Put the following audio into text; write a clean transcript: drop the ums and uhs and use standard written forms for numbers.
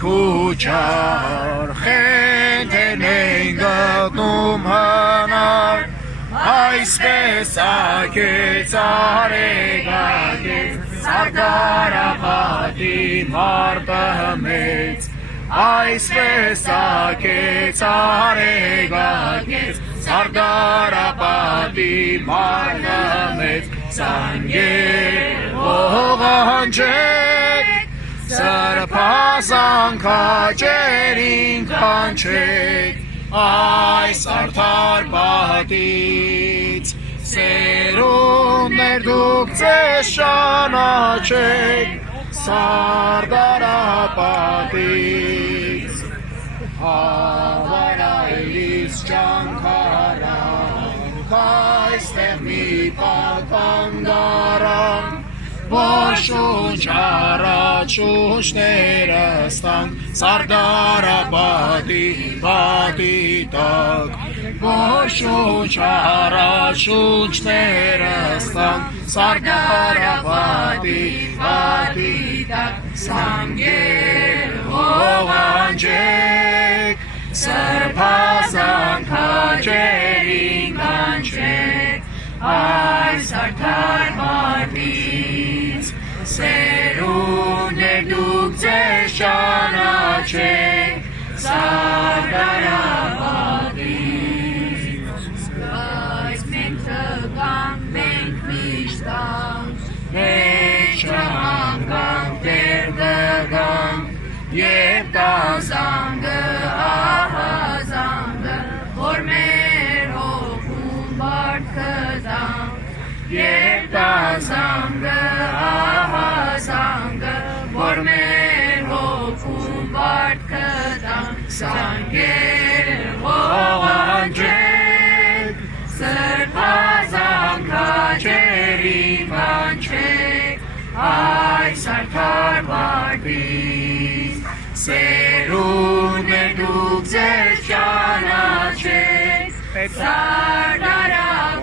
քուչար խենթեն են գտնում հնար այսպես ակեց արեգակեց Սարդարապատի մարտը մեծ այսպես ակեց արեգակեց Սարդարապատի մարտը մեծ Սանգեր ողանջեք Սրբազան քաջերին կանչեք այս արդար պատից սերունդներ դուք ձեզ ճանաչեք Սարդարապատից հավարայլից ճանքարանք այստեղ մի պատանդարանք որ շունչ առաջ շունչները ստանք Սարդարապատի պատի տակ որ շունչ առաջ շունչները ստանք Սարդարապատի պատի տակ Սանգեր ողանջեք սրբազան քաջերին կանչեք այս արդար պատից սերունդներ դուք ձեզ ճանաչեք Սարդարապատից այս մենք թկանք մենք միշտ անք հետ չհանգանք դեր գգանք և տազանգը ահազանգը որ մեր հոգում բարդ կտանք և տազանգը ահազանգը որ մեր հոգում բարդ կտանք Սանգեր ողանջեք սրբազան քաջերին կանչեք այս արդար պատից սերունդներ դուք ձեզ ճանաչեք Սարդարապատից